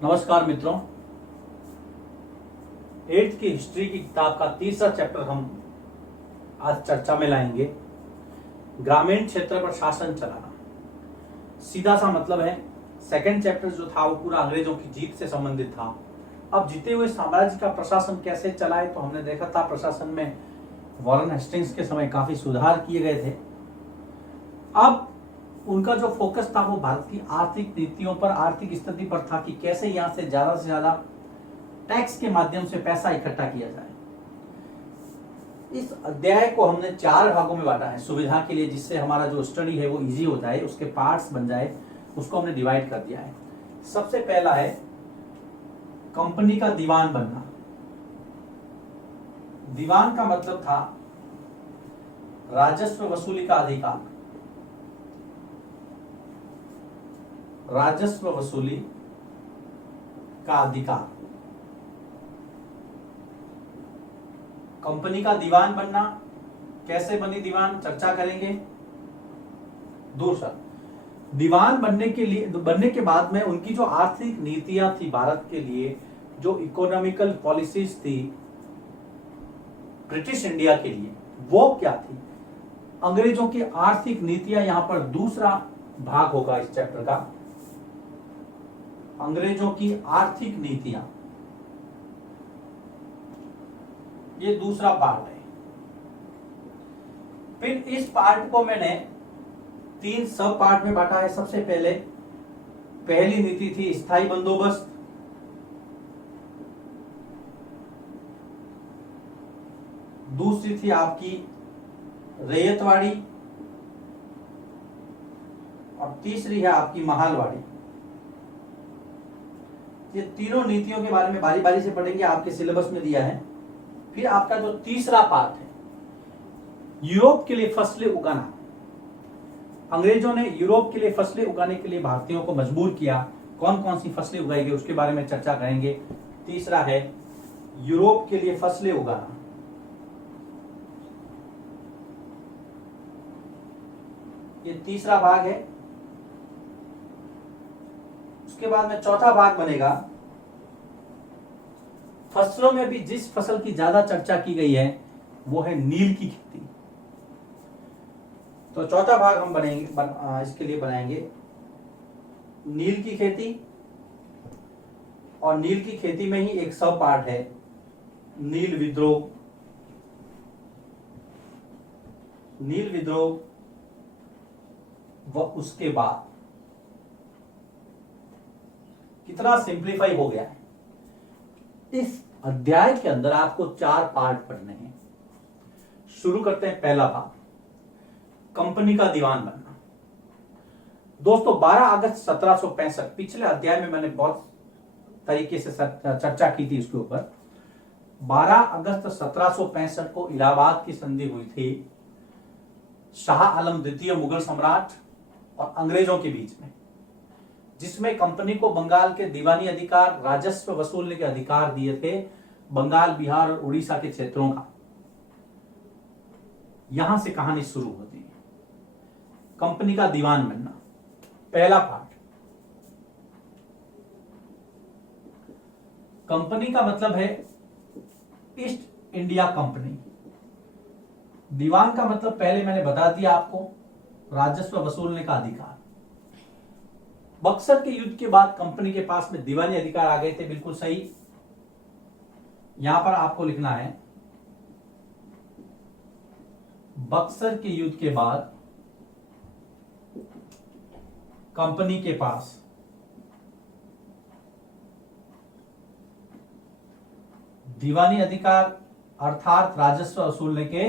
नमस्कार मित्रों, 8th की हिस्ट्री की किताब का तीसरा चैप्टर हम आज चर्चा में लाएंगे। ग्रामीण क्षेत्र पर शासन चलाना। सीधा सा मतलब है, सेकंड चैप्टर जो था वो पूरा अंग्रेजों की जीत से संबंधित था। अब जीते हुए साम्राज्य का प्रशासन कैसे चलाए, तो हमने देखा था प्रशासन में वॉरेन हेस्टिंग्स के समय काफी सुधार किए गए थे। अब उनका जो फोकस था वो भारत की आर्थिक नीतियों पर, आर्थिक स्थिति पर था कि कैसे यहां से ज्यादा टैक्स के माध्यम से पैसा इकट्ठा किया जाए। इस अध्याय को हमने 4 भागों में बांटा है सुविधा के लिए, जिससे हमारा जो स्टडी है वो इजी हो जाए, उसके पार्ट्स बन जाए, उसको हमने डिवाइड कर दिया है। सबसे पहला है कंपनी का दीवान बनना। दीवान का मतलब था राजस्व वसूली का अधिकार। राजस्व वसूली का अधिकार, कंपनी का दीवान बनना। कैसे बनी दीवान, चर्चा करेंगे। दूसरा, दीवान बनने के बाद में उनकी जो आर्थिक नीतियां थी भारत के लिए, जो इकोनॉमिकल पॉलिसीज थी ब्रिटिश इंडिया के लिए, वो क्या थी। अंग्रेजों की आर्थिक नीतियां यहां पर दूसरा भाग होगा इस चैप्टर का। अंग्रेजों की आर्थिक नीतियां, ये दूसरा पार्ट है। फिर इस पार्ट को मैंने 3 सब पार्ट में बांटा है। सबसे पहली नीति थी स्थायी बंदोबस्त। दूसरी थी आपकी रैयतवाड़ी, और तीसरी है आपकी महालवाड़ी। ये तीनों नीतियों के बारे में बारी बारी से पढ़ेंगे, आपके सिलेबस में दिया है। फिर आपका जो तीसरा पार्ट है, यूरोप के लिए फसलें उगाना। अंग्रेजों ने यूरोप के लिए फसलें उगाने के लिए भारतीयों को मजबूर किया। कौन कौन सी फसलें उगाई गई उसके बारे में चर्चा करेंगे। तीसरा है यूरोप के लिए फसलें उगाना। ये तीसरा भाग है। उसके बाद में चौथा भाग बनेगा, फसलों में भी जिस फसल की ज्यादा चर्चा की गई है वो है नील की खेती। तो चौथा भाग हम इसके लिए बनाएंगे नील की खेती। और नील की खेती में ही एक सब पार्ट है नील विद्रोह। नील विद्रोह व उसके बाद। कितना सिंप्लीफाई हो गया है। इस अध्याय के अंदर आपको 4 पार्ट पढ़ने हैं। शुरू करते हैं पहला भाग, कंपनी का दीवान बनना। दोस्तों, 12 अगस्त 1765, पिछले अध्याय में मैंने बहुत तरीके से चर्चा की थी उसके ऊपर। 12 अगस्त 1765 को इलाहाबाद की संधि हुई थी शाह आलम द्वितीय मुगल सम्राट और अंग्रेजों के बीच में, जिसमें कंपनी को बंगाल के दीवानी अधिकार, राजस्व वसूलने के अधिकार दिए थे, बंगाल, बिहार और उड़ीसा के क्षेत्रों का। यहां से कहानी शुरू होती है। कंपनी का दीवान बनना, पहला पार्ट। कंपनी का मतलब है ईस्ट इंडिया कंपनी। दीवान का मतलब पहले मैंने बता दिया आपको, राजस्व वसूलने का अधिकार। बक्सर के युद्ध के बाद कंपनी के पास में दीवानी अधिकार आ गए थे, बिल्कुल सही। यहां पर आपको लिखना है बक्सर के युद्ध के बाद कंपनी के पास दीवानी अधिकार अर्थात राजस्व वसूलने के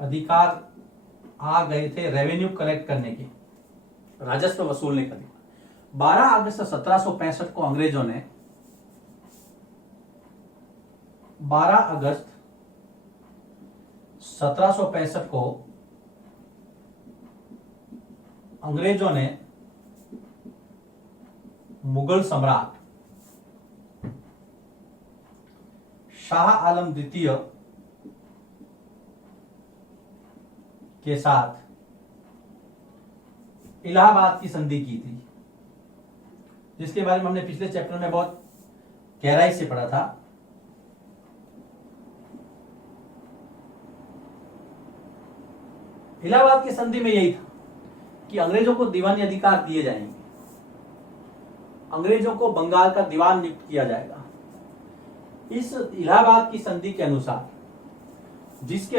अधिकार आ गए थे, रेवेन्यू कलेक्ट करने के, राजस्व वसूलने का अधिकार। 12 अगस्त 1765 को अंग्रेजों ने 12 अगस्त 1765 को अंग्रेजों ने मुगल सम्राट शाह आलम द्वितीय के साथ इलाहाबाद की संधि की थी। जिसके बारे में हमने पिछले चैप्टर में बहुत गहराई से पढ़ा था। इलाहाबाद की संधि में यही था कि अंग्रेजों को दीवानी अधिकार दिए जाएंगे, अंग्रेजों को बंगाल का दीवान नियुक्त किया जाएगा। इस इलाहाबाद की संधि के अनुसार, जिसके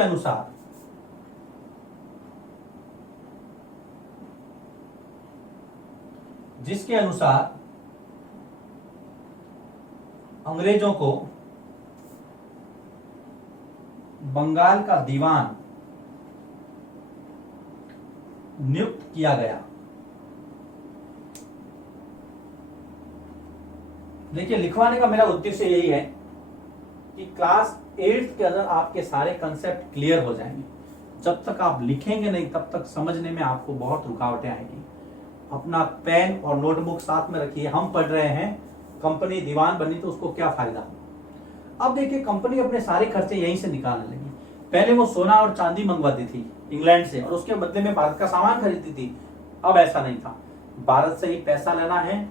अनुसार अंग्रेजों को बंगाल का दीवान नियुक्त किया गया। देखिए, लिखवाने का मेरा उद्देश्य यही है कि क्लास 8th के अंदर आपके सारे कंसेप्ट क्लियर हो जाएंगे। जब तक आप लिखेंगे नहीं तब तक समझने में आपको बहुत रुकावटें आएंगी। अपना पेन और नोटबुक साथ में रखिए। हम पढ़ रहे हैं कंपनी दीवान बनी तो उसको क्या फायदा। अब देखिए, कंपनी अपने सारे खर्चे यहीं से निकालने लगी। पहले वो सोना और चांदी मंगवाती थी इंग्लैंड से और उसके बदले में भारत का सामान खरीदती थी। अब ऐसा नहीं था, भारत से ही पैसा लेना है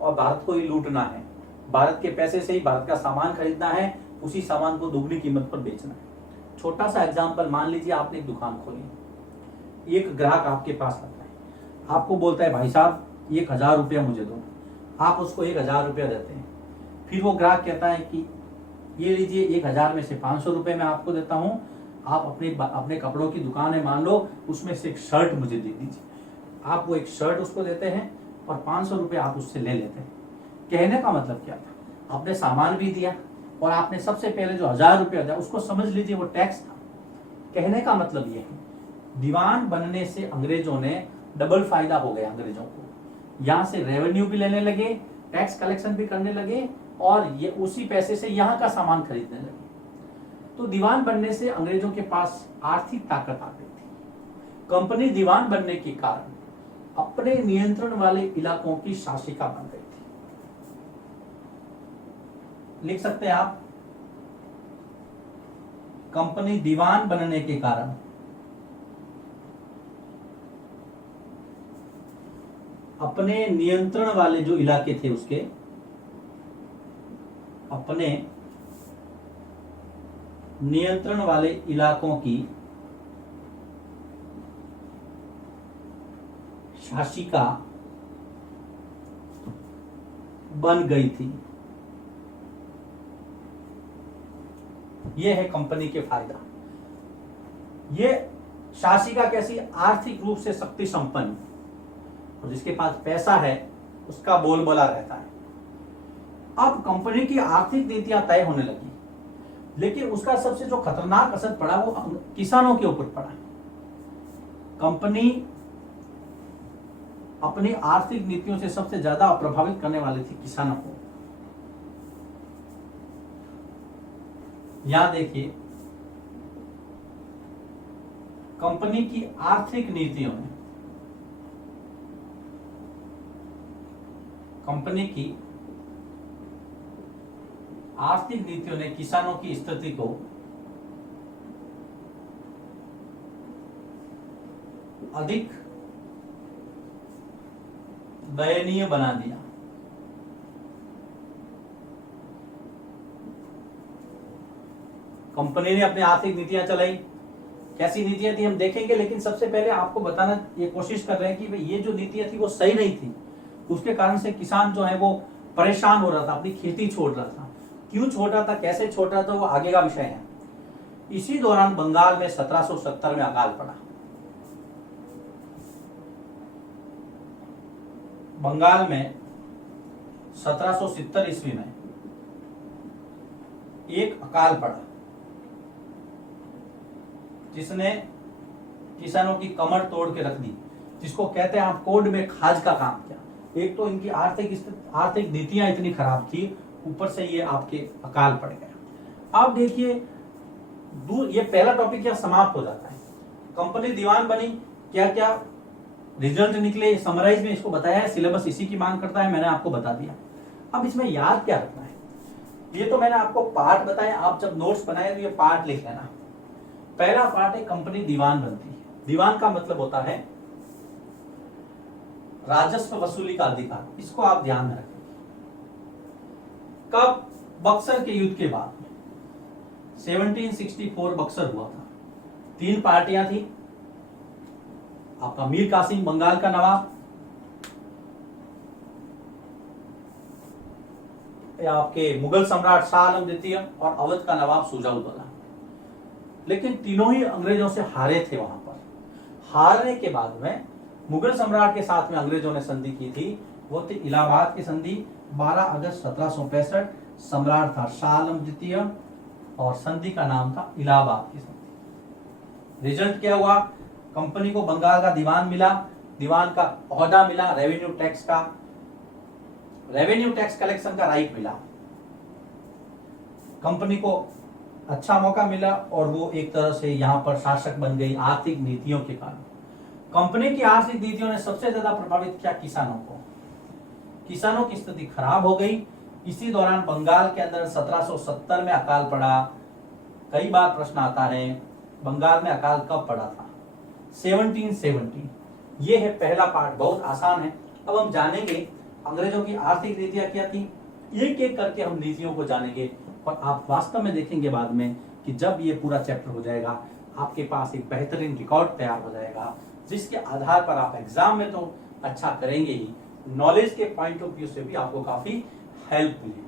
और भारत को ही लूटना है। भारत के पैसे से ही भारत का सामान खरीदना है, उसी सामान को दुगनी कीमत पर बेचना है। छोटा सा एग्जांपल मान लीजिए, आपने एक दुकान खोली, एक ग्राहक आपके पास आता है, आपको बोलता है भाई साहब 1000 रुपया मुझे दो। आप उसको 1000 रुपया देते हैं। फिर वो ग्राहक कहता है कि ये लीजिए 1000 में से 500 रुपये मैं आपको देता हूँ, आप अपने कपड़ों की दुकान है मान लो, उसमें से एक शर्ट मुझे दे दीजिए। आप वो एक शर्ट उसको देते हैं और 500 रुपये आप उससे ले लेते हैं। कहने का मतलब क्या था, आपने सामान भी दिया और आपने सबसे पहले जो 1000 रुपया दिया उसको समझ लीजिए वो टैक्स था। कहने का मतलब ये है, दीवान बनने से अंग्रेजों ने डबल फायदा हो गया। अंग्रेजों को यहाँ से रेवेन्यू भी लेने लगे, टैक्स कलेक्शन भी करने लगे और ये उसी पैसे से यहाँ का सामान खरीदने लगे। तो दीवान बनने से अंग्रेजों के पास आर्थिक ताकत आ गई थी। कंपनी दीवान बनने के कारण अपने नियंत्रण वाले इलाकों की शासिका बन गई थी। लिख सकते हैं आप, कंपनी दीवान बनने के कारण अपने नियंत्रण वाले जो इलाके थे उसके, अपने नियंत्रण वाले इलाकों की शासिका बन गई थी। यह है कंपनी के फायदा। ये शासिका कैसी, आर्थिक रूप से शक्ति संपन्न और जिसके पास पैसा है उसका बोलबाला रहता है। अब कंपनी की आर्थिक नीतियां तय होने लगी, लेकिन उसका सबसे जो खतरनाक असर पड़ा वो किसानों के ऊपर पड़ा। कंपनी अपनी आर्थिक नीतियों से सबसे ज्यादा प्रभावित करने वाली थी किसानों को। यहां देखिए, कंपनी की आर्थिक नीतियों ने, कंपनी की आर्थिक नीतियों ने किसानों की स्थिति को अधिक दयनीय बना दिया। कंपनी ने अपनी आर्थिक नीतियां चलाई। कैसी नीतियां थी हम देखेंगे, लेकिन सबसे पहले आपको बताना ये कोशिश कर रहे हैं कि भाई ये जो नीतियां थी वो सही नहीं थी। उसके कारण से किसान जो है वो परेशान हो रहा था, अपनी खेती छोड़ रहा था। क्यों छोड़ रहा था, कैसे छोड़ रहा था, वो आगे का विषय है। इसी दौरान बंगाल में 1770 में अकाल पड़ा। बंगाल में 1770 ईस्वी में एक अकाल पड़ा जिसने किसानों की कमर तोड़ के रख दी, जिसको कहते हैं आप कोड में खाज का काम किया। एक तो इनकी आर्थिक नीतियां इतनी खराब थी, ऊपर से ये आपके अकाल पड़ गया। अब देखिए, ये पहला टॉपिक क्या समाप्त हो जाता है। कंपनी दीवान बनी, क्या क्या रिजल्ट निकले, समराइज में इसको बताया है। सिलेबस इसी की मांग करता है, मैंने आपको बता दिया। अब इसमें याद क्या रखना है, ये तो मैंने आपको पार्ट बताया। आप जब नोट्स बनाए तो ये पार्ट लिख लेना। पहला पार्ट है कंपनी दीवान बनती है। दीवान का मतलब होता है राजस्व वसूली का अधिकार। इसको आप ध्यान में रखें। कब? बक्सर के युद्ध के बाद में 1764 बक्सर हुआ था। 3 पार्टियां थी, आपका मीर कासिम बंगाल का नवाब, आपके मुगल सम्राट शाह आलम द्वितीय और अवध का नवाब शुजा-उद-दौला। लेकिन तीनों ही अंग्रेजों से हारे थे। वहां पर हारने के बाद में मुगल सम्राट के साथ में अंग्रेजों ने संधि की थी, वो थी इलाहाबाद की संधि। 12 अगस्त 1765, सम्राट था शाह आलम द्वितीय और संधि का नाम था इलाहाबाद की संधि। रिजल्ट क्या हुआ? कंपनी को बंगाल का दीवान मिला, दीवान का ओहदा मिला, रेवेन्यू टैक्स कलेक्शन का राइट मिला। कंपनी को अच्छा मौका मिला और वो एक तरह से यहाँ पर शासक बन गई आर्थिक नीतियों के कारण। कंपनी की आर्थिक नीतियों ने सबसे ज्यादा प्रभावित किया किसानों को। किसानों की स्थिति खराब हो गई। इसी दौरान बंगाल के अंदर 1770 में अकाल पड़ा। कई बार प्रश्न आता है बंगाल में अकाल कब पड़ा था? 1770। ये है पहला पार्ट, बहुत आसान है। अब हम जानेंगे अंग्रेजों की आर्थिक नीतियां क्या थी। एक एक करके हम नीतियों को जानेंगे और आप वास्तव में देखेंगे बाद में कि जब ये पूरा चैप्टर हो जाएगा आपके पास एक बेहतरीन रिकॉर्ड तैयार हो जाएगा, जिसके आधार पर आप एग्जाम में तो अच्छा करेंगे ही, नॉलेज के पॉइंट ऑफ व्यू से भी आपको काफी हेल्प मिलेगी।